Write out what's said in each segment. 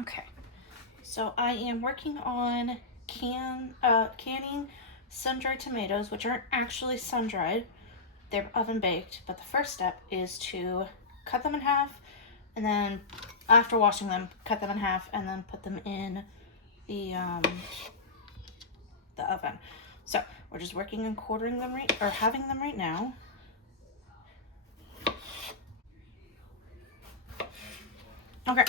Okay, so I am working on canning sun-dried tomatoes, which aren't actually sun-dried. They're oven baked, but the first step is to cut them in half, and then after washing them, cut them in half, and then put them in the oven. So we're just working on quartering them having them right now. Okay,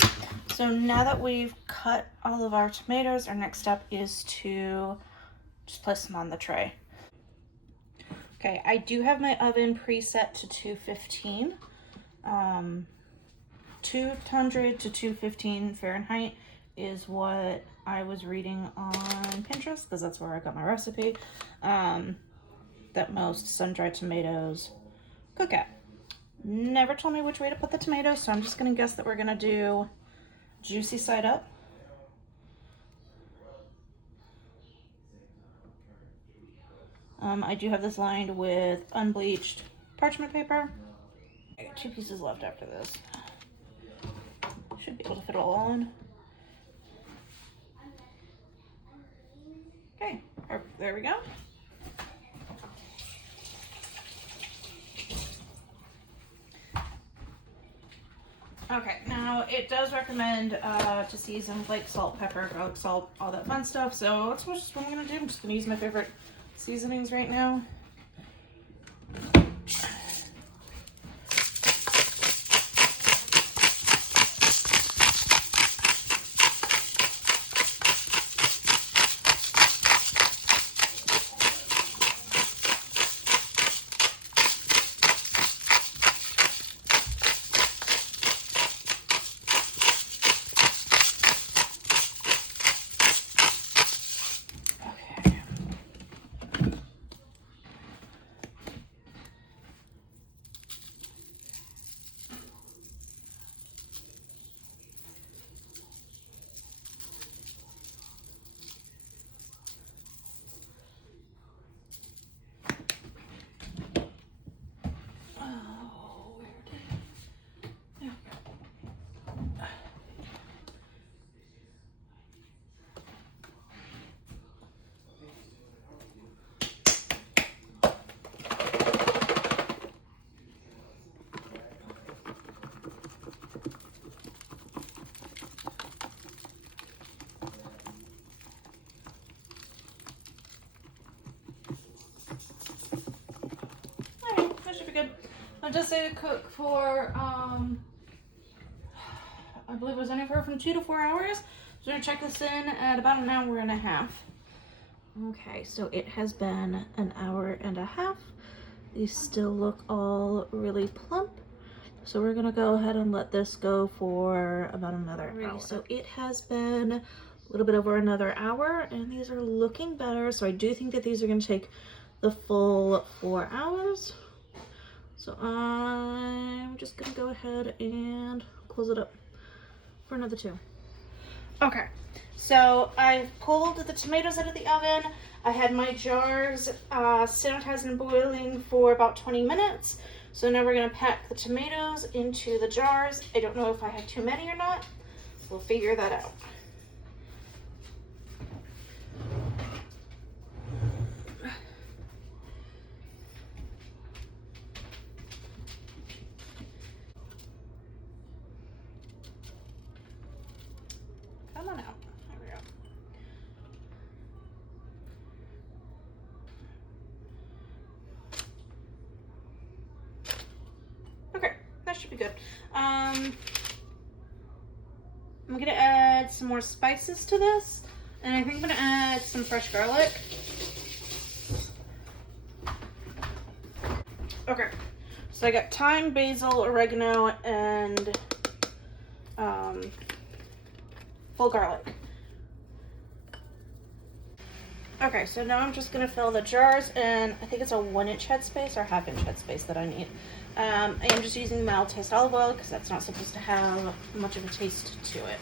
so now that we've cut all of our tomatoes, our next step is to just place them on the tray. Okay, I do have my oven preset to 215. 200 to 215 Fahrenheit is what I was reading on Pinterest, because that's where I got my recipe, that most sun-dried tomatoes cook at. Never told me which way to put the tomatoes, so I'm just gonna guess that we're gonna do juicy side up. I do have this lined with unbleached parchment paper. I got 2 pieces left after this. Should be able to fit it all on. Okay, there we go. Okay, now it does recommend to season with like salt, pepper, garlic salt, all that fun stuff. So that's just what I'm gonna do. I'm just gonna use my favorite seasonings right now. Good. I just say to cook for I believe it was anywhere from 2 to 4 hours. So we're gonna check this in at about an hour and a half. Okay, so it has been an hour and a half. These still look all really plump. So we're gonna go ahead and let this go for about another hour. So it has been a little bit over another hour and these are looking better. So I do think that these are gonna take the full 4 hours. So I'm just gonna go ahead and close it up for another 2. Okay, so I pulled the tomatoes out of the oven. I had my jars sanitized and boiling for about 20 minutes. So now we're gonna pack the tomatoes into the jars. I don't know if I have too many or not. We'll figure that out. Come on out. There we go. Okay, that should be good. I'm gonna add some more spices to this, and I think I'm gonna add some fresh garlic. Okay, so I got thyme, basil, oregano, and full garlic. Okay, so now I'm just gonna fill the jars, and I think it's a 1-inch headspace or half-inch headspace that I need. I am just using mild taste olive oil because that's not supposed to have much of a taste to it.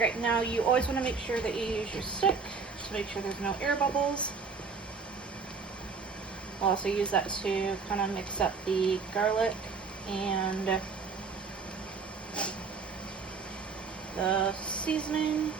Okay, now you always want to make sure that you use your stick to make sure there's no air bubbles. I'll also use that to kind of mix up the garlic and the seasoning.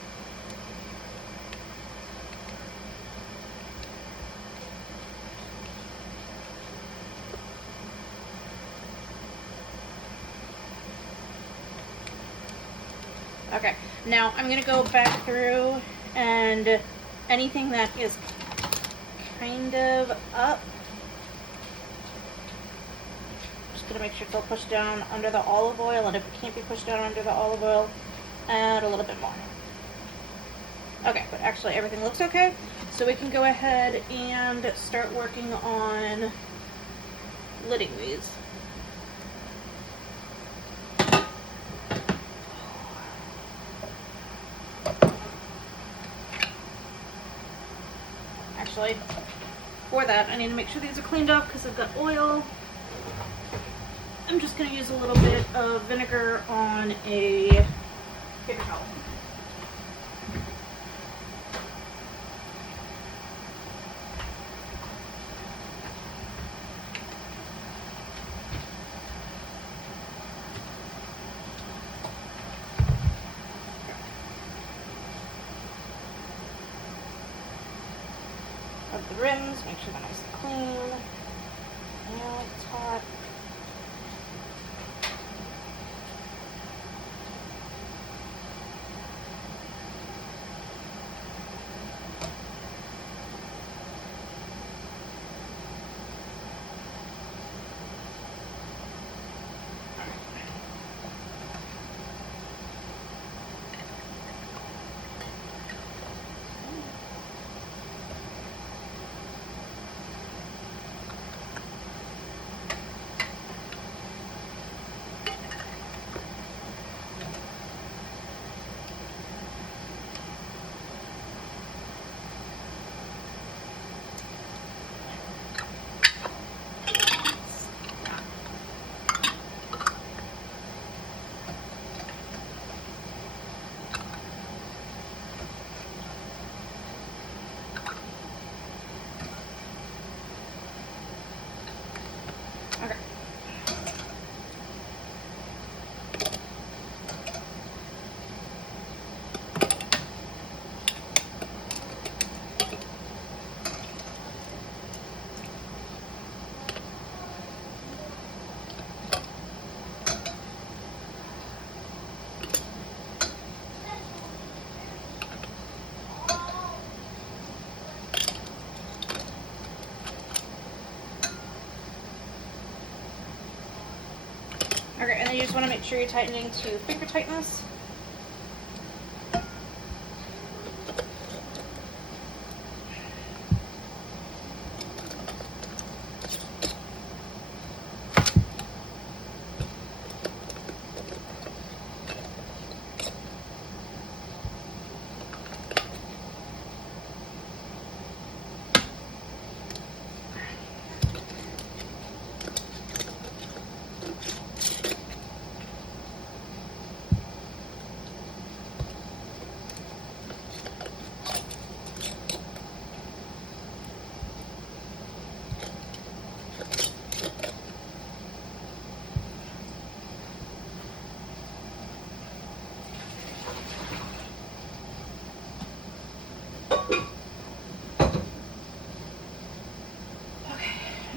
Okay, now I'm gonna go back through and anything that is kind of up, just gonna make sure it's all pushed down under the olive oil, and if it can't be pushed down under the olive oil, add a little bit more. Okay, but actually everything looks okay, so we can go ahead and start working on lidding these. Actually, for that, I need to make sure these are cleaned up because I've got oil. I'm just going to use a little bit of vinegar on a paper towel. Rub the rims, make sure they're nice and clean. Now it's hot. Okay. Okay, and then you just want to make sure you're tightening to finger tightness.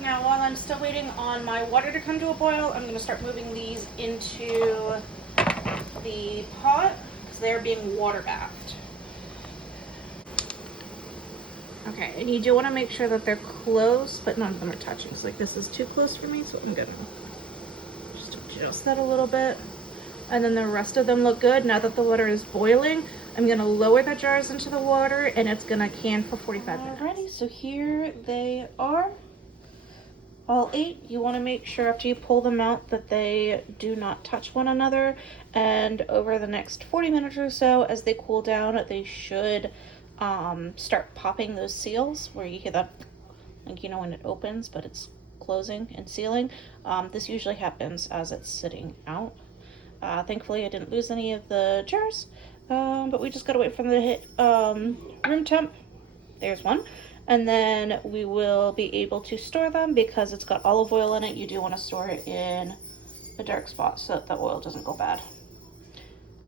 Now, while I'm still waiting on my water to come to a boil, I'm going to start moving these into the pot because they're being water bathed. Okay, and you do want to make sure that they're close, but none of them are touching. So like this is too close for me, so I'm going to just adjust that a little bit. And then the rest of them look good. Now that the water is boiling, I'm going to lower the jars into the water and it's going to can for 45 minutes. Alrighty, so here they are. All 8. You want to make sure after you pull them out that they do not touch one another, and over the next 40 minutes or so, as they cool down, they should start popping those seals where you hear that, like, you know, when it opens but it's closing and sealing. This usually happens as it's sitting out. Thankfully I didn't lose any of the jars, But we just gotta wait for them to hit room temp. There's one. And then we will be able to store them because it's got olive oil in it. You do want to store it in a dark spot so that the oil doesn't go bad.